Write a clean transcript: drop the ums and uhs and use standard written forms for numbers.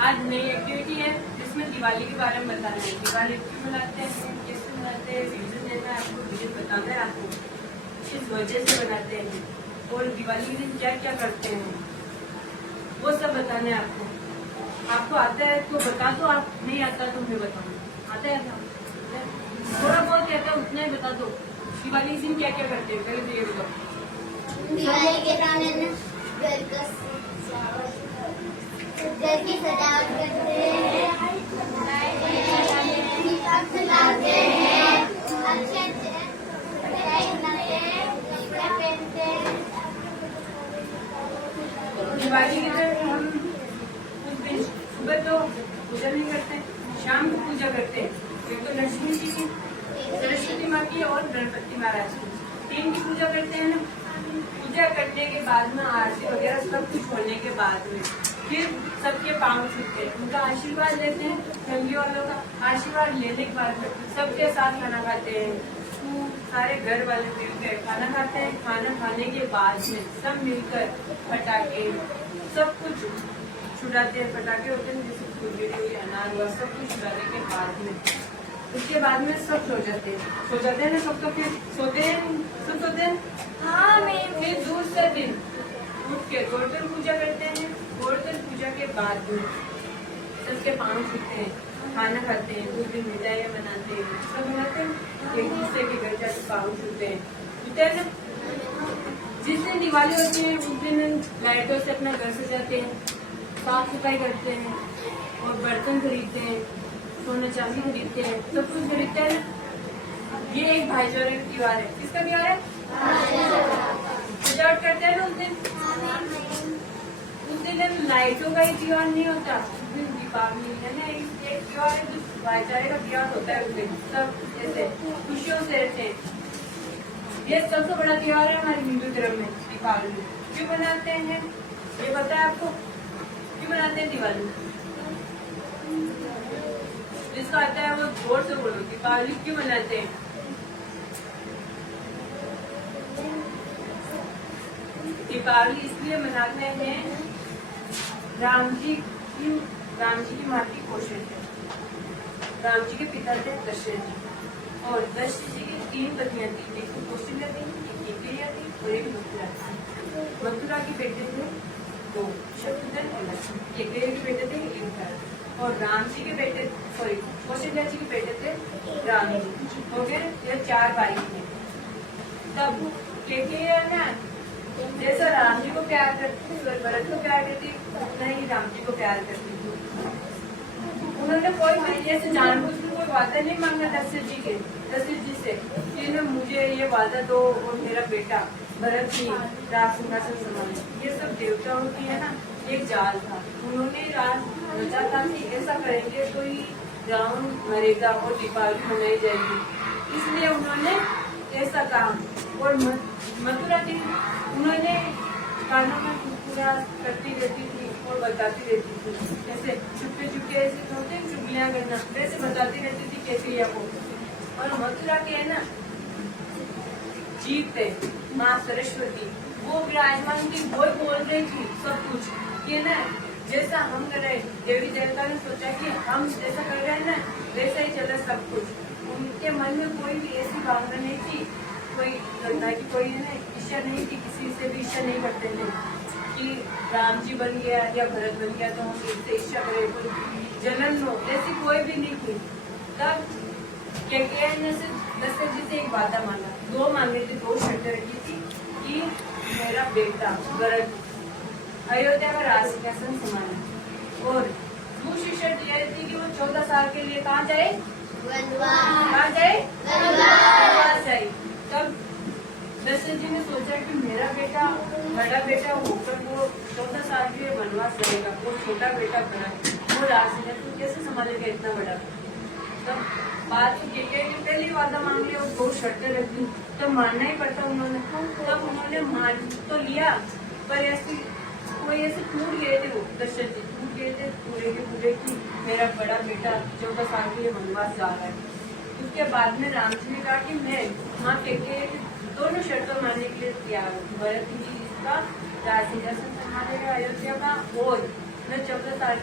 आज नई एक्टिविटी है जिसमें दिवाली के बारे में बताना है। दिवाली क्यों मनाते हैं, कैसे मनाते हैं, रीजन देना है आपको, रीजन बताना है आपको, किस वजह से बनाते हैं और दिवाली के दिन क्या क्या करते हैं वो सब बताना है आपको। आपको आता है तो बता दो, आप नहीं आता तो मैं बताऊँ। आता है थोड़ा बहुत कहता है उतना ही बता दो। दिवाली के दिन क्या क्या करते हैं पहले तो ये बताओ। दिवाली के दिन घर की सजावट करते हैं, दीपक जलाते हैं, अच्छे मिठाई बनाते हैं, कपड़े पहनते हैं। दिवाली के दिन हम उस दिन सुबह तो पूजा नहीं करते, शाम को पूजा करते हैं। एक तो लक्ष्मी जी की, सरस्वती माँ की और गणपति महाराज की, तीन की पूजा करते हैं ना। पूजा करने के बाद में आरती वगैरह सब कुछ होने के बाद में फिर सबके पाँव छूते हैं, उनका आशीर्वाद लेते हैं। फैमिली वालों का आशीर्वाद लेने के बाद सबके साथ खाना खाते हैं। सारे घर वाले मिलकर खाना खाते हैं। खाना खाने के बाद में सब मिलकर पटाखे सब कुछ छुड़ाते हैं। पटाखे होते हैं जैसे फुलझड़ी हुई, अनार हुआ, सब कुछ छुड़ाने के बाद में उसके बाद में सब सो जाते हैं ना। सब तो फिर सोते हैं, सब सोते हैं। हाँ, मैं फिर दूसरे दिन उठ के गोवर्धन पूजा करते हैं। गोवर्धन पूजा के बाद में सबके पाँव छूते हैं, खाना खाते हैं, उस दिन मिठाइयाँ बनाते हैं, सब बनाते हैं। एक दूसरे के घर जाकर पाँव छूते हैं ना। जिस दिन दिवाली होती है उस दिन लाइटों से अपना घर सजाते हैं, साफ सफाई करते हैं और बर्तन खरीदते हैं, सोना चांदी खरीदते हैं, सब कुछ खरीदते हैं ना। ये एक भाईचारे का त्योहार है। किसका त्योहार है? सजावट करते हैं ना उस दिन। उस दिन लाइटों का ही त्योहार नहीं होता, उस दिन दीपावली है ना, एक त्योहार है जो भाईचारे का त्योहार होता है। उस दिन सब ऐसे खुशियों से रहते हैं। ये सबसे बड़ा त्योहार है हमारे हिंदू धर्म में, दीपावली। क्यों मनाते हैं ये पता है आपको? क्यों मनाते हैं दिवाली? जिसका आता है वो जोर से बोलो, दीपावली क्यों मनाते हैं? दीपावली इसलिए मनाते हैं, राम जी की माँ की कोशिश है। राम जी के पिता थे दशरथ जी, और दशरथ जी की तीन पत्नियां थी। एक तो कौशल्या थी, एक केकैया थी और एक मथुरा थी। मथुरा के बेटे थे दो, शत्रुघ्न और लक्ष्मण। केकैया के बेटे थे एक भरत, और राम जी के बेटे कौशल्या जी के बेटे थे राम जी। हो गए यह चार भाई थे। तब केकैया ना जैसा राम जी को प्यार करती थी, भरत को प्यार करती, उतना ही राम जी को प्यार करती थी। उन्होंने कोई ऐसे जानबूझ के कोई वादा नहीं मांगा दशरथ जी से कि ना मुझे ये वादा दो और मेरा बेटा भरत जी राज सिंहासन संभाले। ये सब देवताओं की है ना एक जाल था। उन्होंने राज रचा था कि ऐसा करेंगे तो ही रावण मरेगा और दीपावली मनाई जाएगी, इसलिए उन्होंने ऐसा कहा। और मथुरा थी, उन्होंने कानों में पूरा करती रहती थी और बताती रहती थी, जैसे छुपके छुपके ऐसे होते हैं चुगलियां करना, वैसे बताती रहती थी केकैया को। और मथुरा के है ना जीव थे माँ सरस्वती, वो विराजमान थी, वो बोल रही थी सब कुछ कि ना जैसा हम कर रहे, देवी देवता ने सोचा कि हम जैसा कर रहे हैं ना वैसा ही चला सब कुछ। उनके मन में कोई भी ऐसी भावना नहीं थी, कोई करना की कोई है ना इच्छा नहीं थी, किसी से भी इच्छा नहीं करते थे कि राम जी बन गया या भरत बन गया तो हम इससे इच्छा करें, कोई जलन हो, ऐसी कोई भी नहीं थी। तब केकैया ने दशरथ जी से एक वादा मांगा, दो मांगे थे, दो शर्तें रखी थी कि मेरा बेटा भरत अयोध्या का राज सिंहासन संभाले, और दूसरी शर्त यह थी कि वो 14 साल के लिए कहाँ जाए? कहाँ जाए? वनवास जाए। तब दशरथ जी ने सोचा कि मेरा बेटा बड़ा बेटा होकर वो 14 साल के लिए वनवास जाएगा, वो छोटा बेटा भरत वो राज सिंहासन कैसे संभालेगा इतना बड़ा? तब बात केकैया ने पहले वादा मांग लिया और दो शर्तें रख दी, तो मानना ही पड़ता उन्होंने। तब उन्होंने मान तो लिया, पर ऐसे टूट गए थे, वो दशरथ जी टूट गए थे पूरे के पूरे की मेरा बड़ा बेटा 14 साल के लिए वनवास जा रहा है। उसके बाद में राम जी ने कहा कि मैं माँ केकैया की दोनों शर्तों मानने के लिए तैयार हूँ। भरत जी इसका राज सिंहासन संभालेगा अयोध्या का, और मैं 14 साल